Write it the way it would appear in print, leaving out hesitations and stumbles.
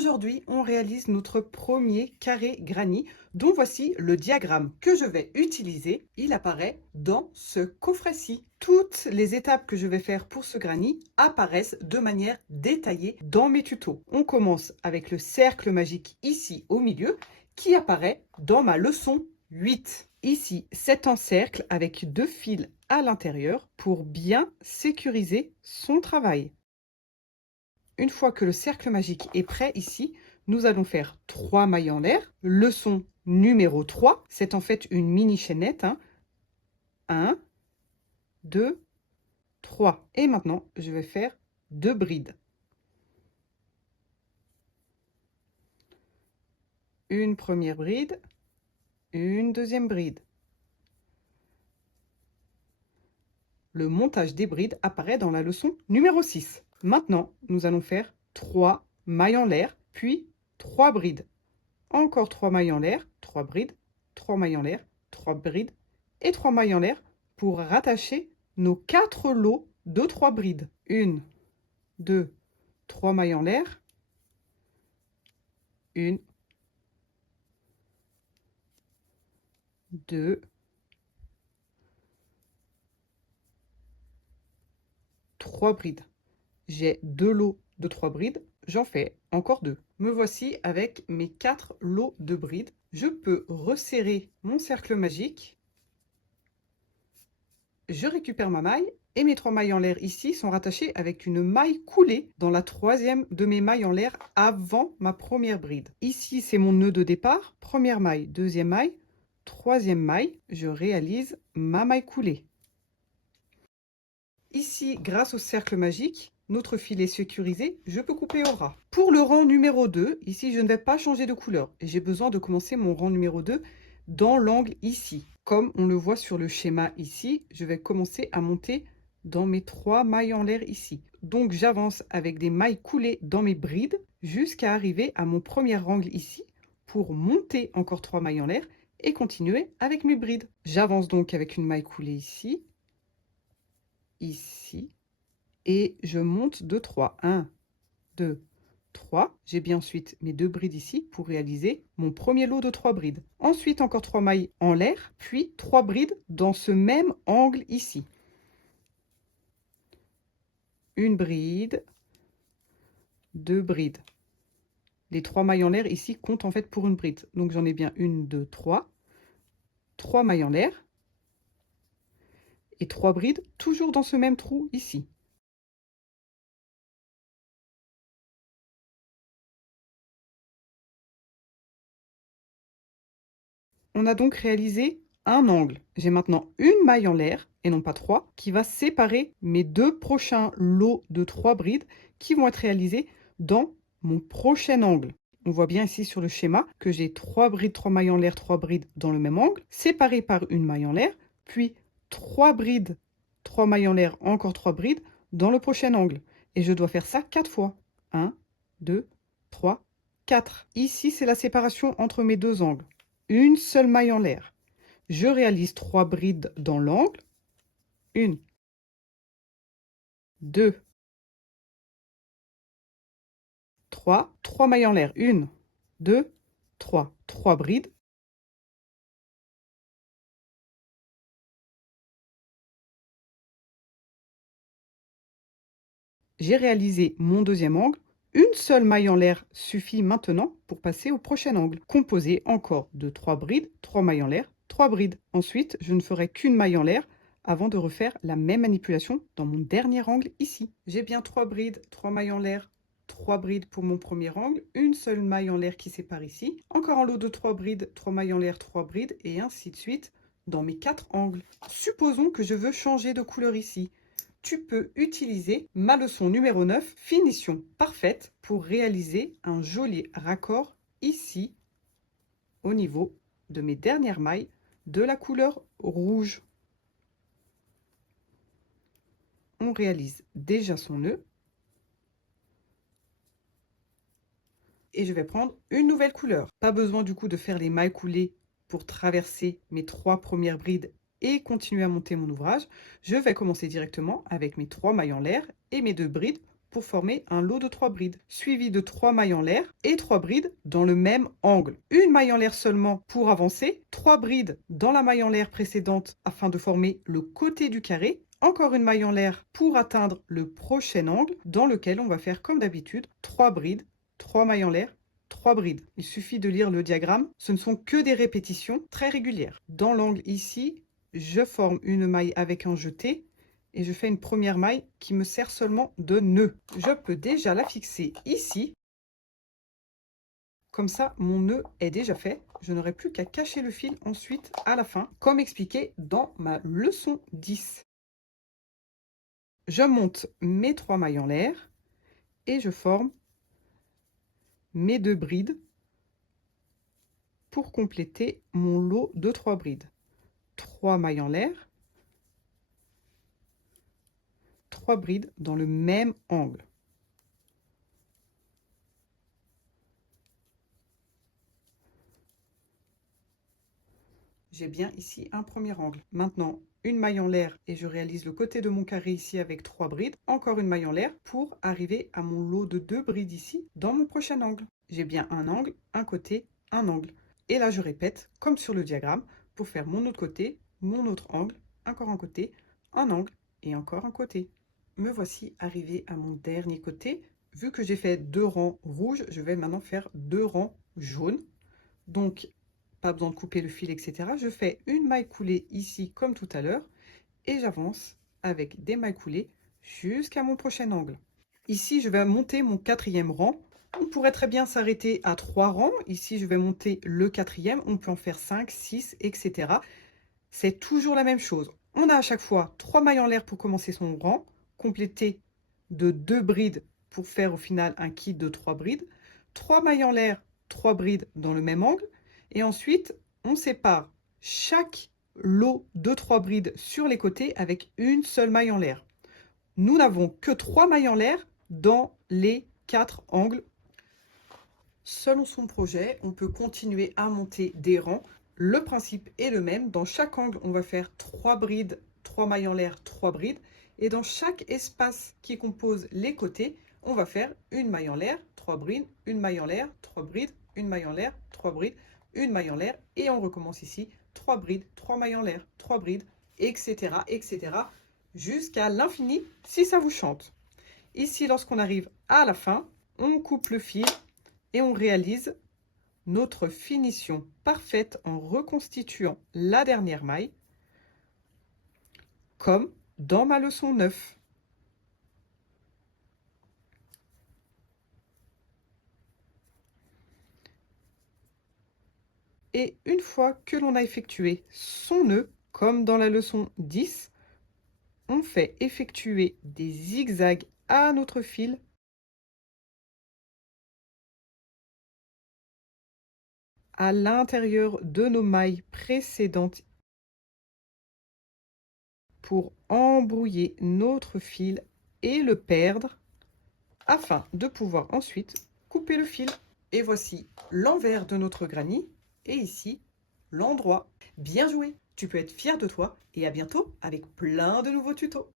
Aujourd'hui, on réalise notre premier carré granny dont voici le diagramme que je vais utiliser. Il apparaît dans ce coffret-ci. Toutes les étapes que je vais faire pour ce granny apparaissent de manière détaillée dans mes tutos. On commence avec le cercle magique ici au milieu qui apparaît dans ma leçon 8. Ici, c'est un cercle avec 2 fils à l'intérieur pour bien sécuriser son travail. Une fois que le cercle magique est prêt ici, nous allons faire 3 mailles en l'air. Leçon numéro 3, c'est en fait une mini chaînette. 1, 2, 3. Et maintenant, je vais faire 2 brides. Une première bride, une deuxième bride. Le montage des brides apparaît dans la leçon numéro 6. Maintenant, nous allons faire 3 mailles en l'air, puis 3 brides. Encore 3 mailles en l'air, 3 brides, 3 mailles en l'air, 3 brides et 3 mailles en l'air pour rattacher nos 4 lots de 3 brides. 1, 2, 3 mailles en l'air, 1, 2, 3 brides. J'ai 2 lots de 3 brides, j'en fais encore 2. Me voici avec mes 4 lots de brides. Je peux resserrer mon cercle magique. Je récupère ma maille et mes 3 mailles en l'air ici sont rattachées avec une maille coulée dans la troisième de mes mailles en l'air avant ma première bride. Ici, c'est mon nœud de départ. Première maille, deuxième maille, troisième maille. Je réalise ma maille coulée. Ici, grâce au cercle magique, notre fil est sécurisé, je peux couper au ras. Pour le rang numéro 2, ici, je ne vais pas changer de couleur. J'ai besoin de commencer mon rang numéro 2 dans l'angle ici. Comme on le voit sur le schéma ici, je vais commencer à monter dans mes 3 mailles en l'air ici. Donc, j'avance avec des mailles coulées dans mes brides jusqu'à arriver à mon premier angle ici pour monter encore 3 mailles en l'air et continuer avec mes brides. J'avance donc avec une maille coulée ici, ici, et je monte de 3. 1, 2, 3. J'ai bien ensuite mes 2 brides ici pour réaliser mon premier lot de 3 brides. Ensuite, encore 3 mailles en l'air, puis 3 brides dans ce même angle ici. Une bride, 2 brides. Les 3 mailles en l'air ici comptent en fait pour une bride. Donc j'en ai bien 1, 2, 3. 3 mailles en l'air. Et 3 brides toujours dans ce même trou ici. On a donc réalisé un angle. J'ai maintenant une maille en l'air, et non pas 3, qui va séparer mes 2 prochains lots de 3 brides qui vont être réalisés dans mon prochain angle. On voit bien ici sur le schéma que j'ai 3 brides, 3 mailles en l'air, 3 brides dans le même angle, séparées par une maille en l'air, puis 3 brides, 3 mailles en l'air, encore 3 brides dans le prochain angle. Et je dois faire ça 4 fois. 1, 2, 3, 4. Ici, c'est la séparation entre mes 2 angles. Une seule maille en l'air. Je réalise 3 brides dans l'angle. 1, 2, 3. 3 mailles en l'air. 1, 2, 3. 3 brides. J'ai réalisé mon deuxième angle. Une seule maille en l'air suffit maintenant pour passer au prochain angle, composé encore de 3 brides, 3 mailles en l'air, 3 brides. Ensuite, je ne ferai qu'une maille en l'air avant de refaire la même manipulation dans mon dernier angle ici. J'ai bien 3 brides, 3 mailles en l'air, 3 brides pour mon premier angle, une seule maille en l'air qui sépare ici, encore un lot de 3 brides, 3 mailles en l'air, 3 brides, et ainsi de suite dans mes 4 angles. Supposons que je veux changer de couleur ici. Tu peux utiliser ma leçon numéro 9, finition parfaite, pour réaliser un joli raccord ici, au niveau de mes dernières mailles de la couleur rouge. On réalise déjà son nœud. Et je vais prendre une nouvelle couleur. Pas besoin du coup de faire les mailles coulées pour traverser mes 3 premières brides et continuer à monter mon ouvrage. Je vais commencer directement avec mes 3 mailles en l'air et mes 2 brides pour former un lot de 3 brides, suivi de 3 mailles en l'air et 3 brides dans le même angle. Une maille en l'air seulement pour avancer, 3 brides dans la maille en l'air précédente afin de former le côté du carré, encore une maille en l'air pour atteindre le prochain angle dans lequel on va faire comme d'habitude 3 brides, 3 mailles en l'air, 3 brides. Il suffit de lire le diagramme, ce ne sont que des répétitions très régulières. Dans l'angle ici, je forme une maille avec un jeté et je fais une première maille qui me sert seulement de nœud. Je peux déjà la fixer ici. Comme ça, mon nœud est déjà fait. Je n'aurai plus qu'à cacher le fil ensuite à la fin, comme expliqué dans ma leçon 10. Je monte mes 3 mailles en l'air et je forme mes 2 brides pour compléter mon lot de 3 brides. 3 mailles en l'air, 3 brides dans le même angle. J'ai bien ici un premier angle. Maintenant, une maille en l'air et je réalise le côté de mon carré ici avec 3 brides. Encore une maille en l'air pour arriver à mon lot de 2 brides ici dans mon prochain angle. J'ai bien un angle, un côté, un angle. Et là, je répète comme sur le diagramme pour faire mon autre côté, mon autre angle, encore un côté, un angle et encore un côté. Me voici arrivé à mon dernier côté. Vu que j'ai fait 2 rangs rouges, je vais maintenant faire 2 rangs jaunes. Donc, pas besoin de couper le fil, etc. Je fais une maille coulée ici comme tout à l'heure et j'avance avec des mailles coulées jusqu'à mon prochain angle. Ici, je vais monter mon 4e rang. On pourrait très bien s'arrêter à 3 rangs. Ici, je vais monter le 4e. On peut en faire 5, 6, etc. C'est toujours la même chose. On a à chaque fois 3 mailles en l'air pour commencer son rang, complété de 2 brides pour faire au final un kit de 3 brides, 3 mailles en l'air, 3 brides dans le même angle, et ensuite on sépare chaque lot de 3 brides sur les côtés avec une seule maille en l'air. Nous n'avons que 3 mailles en l'air dans les 4 angles. Selon son projet, on peut continuer à monter des rangs. Le principe est le même. Dans chaque angle, on va faire 3 brides, 3 mailles en l'air, 3 brides. Et dans chaque espace qui compose les côtés, on va faire une maille en l'air, 3 brides, une maille en l'air, 3 brides, une maille en l'air, 3 brides, une maille en l'air. Et on recommence ici 3 brides, 3 mailles en l'air, 3 brides, etc. etc. jusqu'à l'infini si ça vous chante. Ici, lorsqu'on arrive à la fin, on coupe le fil et on réalise notre finition parfaite en reconstituant la dernière maille, comme dans ma leçon 9. Et une fois que l'on a effectué son nœud, comme dans la leçon 10, on fait effectuer des zigzags à notre fil à l'intérieur de nos mailles précédentes pour embrouiller notre fil et le perdre afin de pouvoir ensuite couper le fil. Et voici l'envers de notre granny et ici l'endroit. Bien joué! Tu peux être fier de toi et à bientôt avec plein de nouveaux tutos.